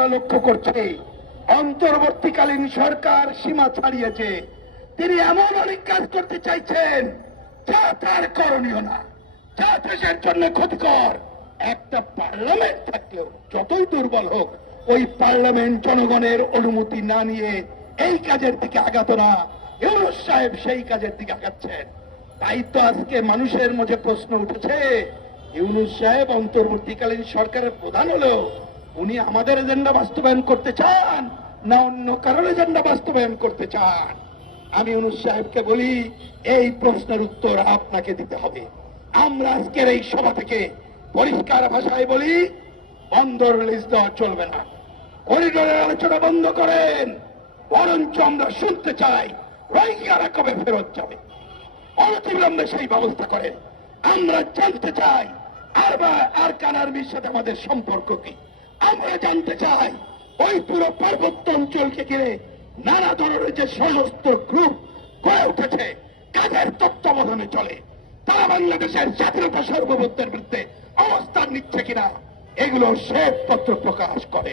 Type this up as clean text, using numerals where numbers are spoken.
আমরা লক্ষ্য করছি অন্তর্বর্তীকালীন সরকার সীমা ছাড়িয়েছে। তিনি এমন অনেক কাজ করতে চাইছেন যা তার করণীয় না, যা দেশের জন্য ক্ষতিকর। একটা পার্লামেন্ট থাকলেও যতই দুর্বল হোক, ওই পার্লামেন্ট জনগণের অনুমতি না নিয়ে এই কাজের দিকে আগাতো না। ইউনূস সাহেব সেই কাজের দিকে আগাচ্ছেন। তাই তো আজকে মানুষের মধ্যে প্রশ্ন উঠেছে, ইউনূস সাহেব অন্তর্বর্তীকালীন সরকারের প্রধান হলেও উনি আমাদের এজেন্ডা বাস্তবায়ন করতে চান না অন্য কারোর এজেন্ডা বাস্তবায়ন করতে চান? আমি ইউনূস সাহেবকে বলি, এই প্রশ্নের উত্তর আপনাকে দিতে হবে। আমরা আজকের এই সভা থেকে পরিষ্কার ভাষায় বলি, বন্দর লিজ দেওয়া চলবে না, করিডোরের আলোচনা বন্ধ করেন। বরঞ্চ আমরা শুনতে চাই রোহিঙ্গারা কবে ফেরত যাবে, অনতিবিলম্বে সেই ব্যবস্থা করেন। আমরা জানতে চাই আরকান আর্মির সাথে আমাদের সম্পর্ক কি। আমরা জানতে চাই ওই পুরো পার্বত্য অঞ্চলকে ঘিরে নানা ধরনের যে সশস্ত্র গ্রুপ গড়ে উঠেছে, কাদের তত্ত্বাবধানে চলে, তারা বাংলাদেশের স্বাধীনতা সার্বভৌমত্বের বিরুদ্ধে অবস্থান নিচ্ছে কিনা, এগুলো শ্বেতপত্র প্রকাশ করে।